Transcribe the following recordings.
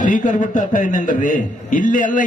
Speaker ಬಿಟ್ಟ ಕೈನಂದ್ರಿ ಇಲ್ಲಿ ಎಲ್ಲ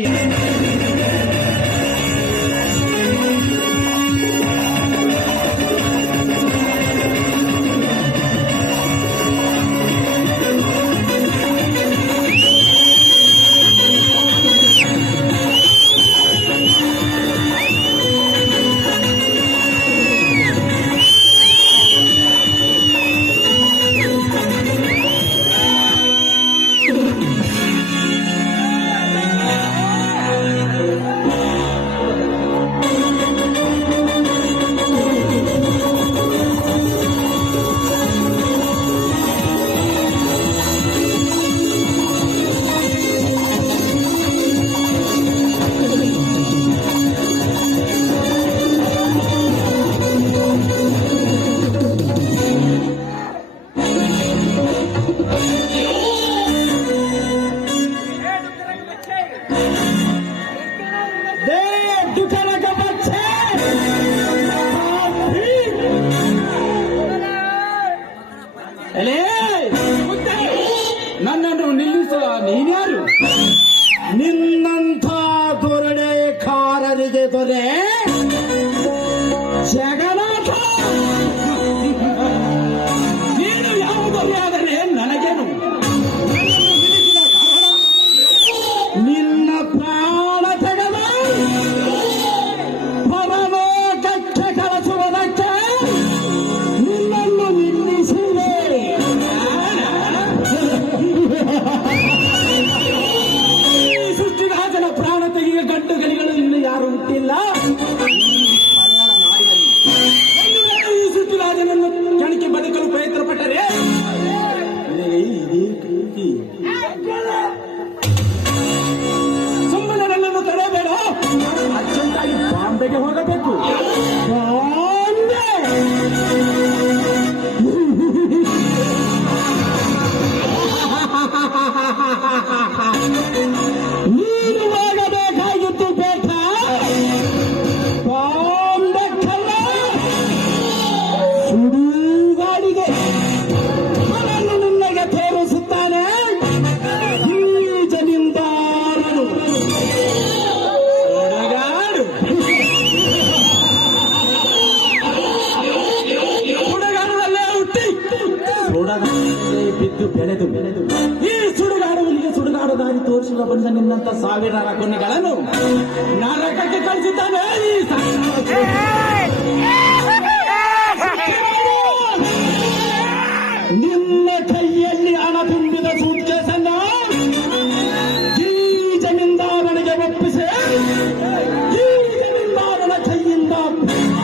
ನನ್ನನ್ನು ನಿಲ್ಲಿಸುವ ನೀನ್ಯಾರು? ನಿನ್ನಂಥ ದೊರಡೆಕಾರರಿಗೆ ದೊರೆ ಜಗನ್ನಾಥ. ನೀನು ಯಾವ ದೊರೆಯಾದರೆ ನನಗೇನು? ನಿನ್ನ ಪ್ರಾಣ ತೆಗೆದ ಪರಲೋಕಕ್ಕೆ ಕಳಿಸುವುದಕ್ಕೆ ನಿನ್ನನ್ನು ನಿಲ್ಲಿಸಿದೆ. ಸೃಷ್ಟಿರಾಜನ ಪ್ರಾಣ ತೆಗೆಯ ಗಂಟು ಗಲಿಗಳು ಇನ್ನು ಯಾರು ಹುಟ್ಟಿಲ್ಲ. ಈ ಸೃಷ್ಟಿರಾಜನನ್ನು ಕೆಣಕಿ ಬದುಕಲು ಪ್ರಯತ್ನ ಪಟ್ಟರೆ ಸುಮ್ಮನೆ ನನ್ನನ್ನು ತಡೆಯಬೇಡ. ಅರ್ಜೆಂಟಾಗಿ ಬಾಂಬೆಗೆ ಹೋಗಬೇಕು. ನೀನು ಹೋಗಬೇಕಾಗಿತ್ತು ಬೇಟ. ಬಾಂಬೆಕ್ಕಲ್ಲ, ಸುಡುಗಾಡಿಗೆ ಅವನು ನಿನ್ನಗೆ ತೋರಿಸುತ್ತಾನೆ. ಈ ಜಮೀನ್ದಾರನು ಸುಡುಗಾಡದಲ್ಲೇ ಹುಟ್ಟಿ ಸುಡುಗಾಡದಲ್ಲೇ ಬಿದ್ದು ಬೆಳೆದು ಈ ಸುಡುಗಾಡುವನಿಗೆ ಸುಡುಗಾಡು ದಾರಿ ತೋರಿಸುವ ಬಂದ ನಿನ್ನಂತ ಸಾವಿರಾರು ಕೊನೆಗಳನ್ನು ನರಕಕ್ಕೆ ಕಳಿಸುತ್ತಾನೆ. ನಿನ್ನ ಕೈಯಲ್ಲಿ ಹಣ ತುಂಬಿದ ಸೂಟ್ಕೇಸನ್ನ ಈ ಜಮೀನ್ದಾರನಿಗೆ ಒಪ್ಪಿಸಿ ಈ ಜಮೀನ್ದಾರನ ಕೈಯಿಂದ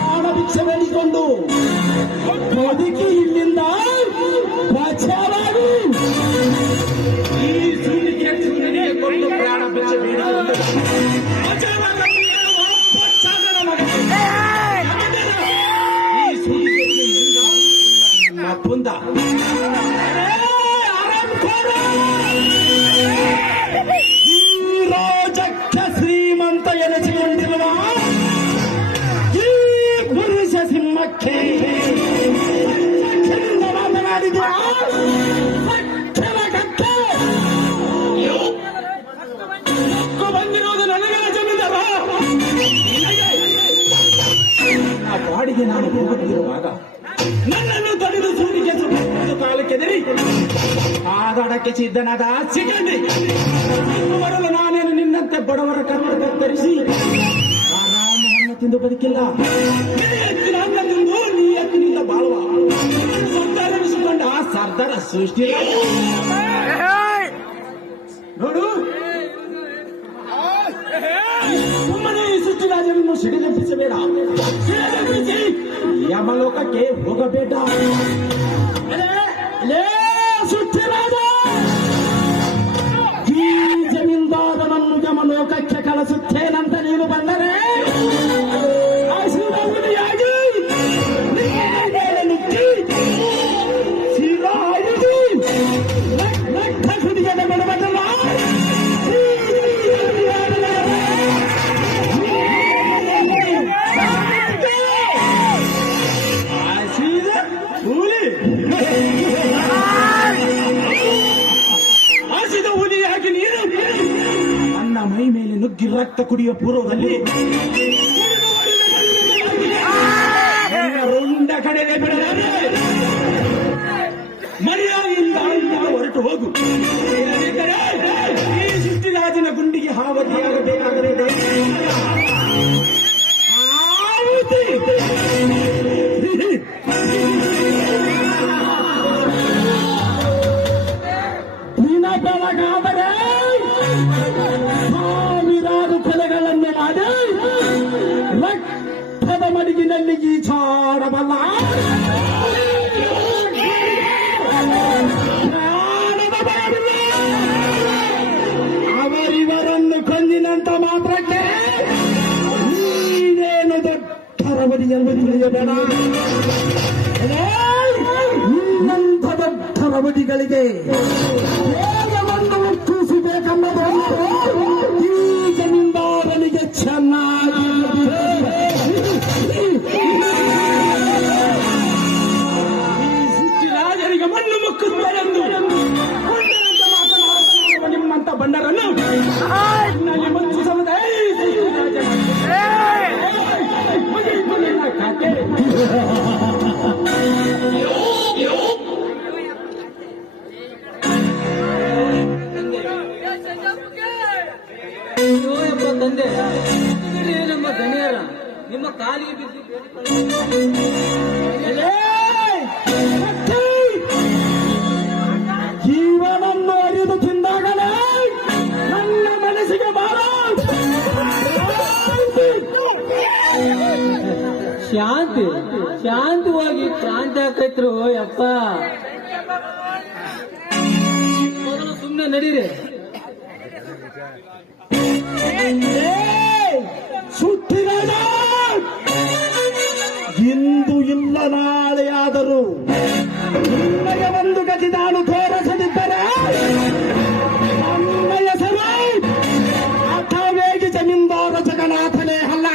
ಹಣ ಭಿಕ್ಷೆ ಬೇಡಿಕೊಂಡು ಬದುಕಿ ಇಲ್ಲಿಂದ ಬಚಾವಾಗಿ ಈ ಸುಳ್ಳಿಗೆ ಕೊಂಡು ಪ್ರಾಣ ಭಿಕ್ಷೆ ಬೇಡಿಕೊಂಡು ಪುಂದ ಈ ರಾಜಕ್ಕೆ ಶ್ರೀಮಂತ ಎನಿಸಿಕೊಂಡಿರುವ ಈ ಪುರುಷ ಸಿಂಹಕ್ಕೆ ಮಾತನಾಡಿದ ಬಂದಿರುವುದು ನನಗೆ ಜಮೀನ್ದಾರ. ಆ ಬಾಡಿಗೆ ನಾನು ಹೋಗುತ್ತಿರುವಾಗ ನನ್ನನ್ನು ತಡೆದು ಸೂರಿಗೆ ಕಾಲಕ್ಕೆದರಿ ಆದಾಡಕ್ಕೆ ಸಿದ್ಧನಾದ ಸಿಗಂಡಿ. ಬರಲು ನಾನೇನು ನಿನ್ನಂತೆ ಬಡವರ ಕನ್ನಡ ಕತ್ತರಿಸಿ ಆರಾಮವನ್ನು ತಿಂದು ಬದುಕಿಲ್ಲ. ಅನ್ನ ತಿಂದು ನೀ ಎತ್ತಿನಿಂದ ಬಾಳುವ ಸರ್ದಾರಿಸಿಕೊಂಡ ಸರ್ದಾರ ಸೃಷ್ಟಿ ನೋಡು. ಸುಮ್ಮನೆ ಈ ಸೃಷ್ಟಿರಾಜನನ್ನು ಸಿಡಿಲೆಬ್ಬಿಸಬೇಡ. ಯಮಲೋಕಕ್ಕೆ ಹೋಗಬೇಡ. ಸೃಷ್ಟಿರಾಜ ಈ ಜಮೀನ್ದಾರನನ್ನು ಯಮಲೋಕಕ್ಕೆ ಕಳಿಸುತ್ತೇನಂತ ನೀನು ಬಂದರೆ ಆಶೀರ್ವಾದಿಯಾಗಿ ಬಿಡಬಲ್ಲ. ಕೂಲಿ ನುಗ್ಗಿ ರಕ್ತ ಕುಡಿಯುವ ಪೂರ್ವದಲ್ಲಿ ರುಂಡ ಕಡೆಗೆ ಬಿಡಲಾರೆ. ಮರ್ಯಾದೆಯಿಂದ ಹೊರಟು ಹೋಗು. ಇಲ್ಲದಿದ್ದರೆ ಈ ಸೃಷ್ಟಿರಾಜನ ಗುಂಡಿಗೆ ಹಾವತಿಯಾಗಬೇಕಾಗಲಿದೆ. ದಿನ ಬೆಳಗಾದರೆ ಸಾವಿರಾರು ಕೊಲೆಗಳನ್ನು ಮಾಡಿ ರಕ್ತದ ಮಡಿಗಿನಲ್ಲಿ ಈಚಾಡಬಲ್ಲ ಅವರಿವರನ್ನು ಕೊಂದಿನಂತ ಮಾತ್ರಕ್ಕೆ ನೀನೇನು ದೊಡ್ಡ ರವಡಿಯನ್ನು ತಿಳಿಯಬೇಡ. ನಿನ್ನಂಥ ದೊಡ್ಡ ರವಡಿಗಳಿಗೆ ವೇಗವನ್ನು ಒಪ್ಪಿಸಬೇಕೆಂಬುದು ಈ ಜಮೀನ್ದಾರನಿಗೆ ಚೆನ್ನಾಗಿ ರಾಜರಿಗೆ ಮಣ್ಣು ಮುಕ್ಕುತ್ತಾರೆಂದು ನಿಮ್ಮಂತ ಬಂಡರನ್ನು ನಲ್ಲಿ ಮಂಚು ಸಮುದಾಯ ತಂದೆ ನಮ್ಮ ಗಣ್ಯರ ನಿಮ್ಮ ಕಾಲಿಗೆ ಬಿದ್ದು ಜೀವನನ್ನು ಅರಿದು ತಿಂದಾಗಲೇ ನನ್ನ ಮನಸ್ಸಿಗೆ ಬಾರ ಶಾಂತಿ ಶಾಂತವಾಗಿ ಕ್ರಾಂತಿ ಆಕೈತ್ರು ಯಪ್ಪ. ಮೊದಲು ಸುಮ್ಮನೆ ನಡೀರಿ. ಸುತ್ತಿನ ಇಂದು ಇಲ್ಲ ನಾಳೆಯಾದರೂ ನಿಮಗೆ ಒಂದು ಗತಿ ನಾನು ತೋರಿಸದಿದ್ದರೆ ನನ್ನ ಹೆಸರು ಅಥವೇಗಿ ಜಮೀನ್ದಾರ ಜಗನ್ನಾಥನೇ ಅಲ್ಲ.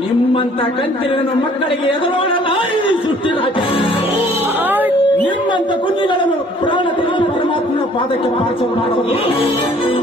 ನಿಮ್ಮಂತ ಕಂತಿನ ಮಕ್ಕಳಿಗೆ ಎದುರೋಣಲ್ಲ ಈ ಸೃಷ್ಟಿ ರಾಜ. ನಿಮ್ಮಂತ ಕುഞ്ഞുಗಳನ್ನು ಪ್ರಾಣ ಪರಮಾತ್ಮನ ಪಾದಕ್ಕೆ ಪಾರ್ಸಲ್ ಮಾಡಬಹುದು.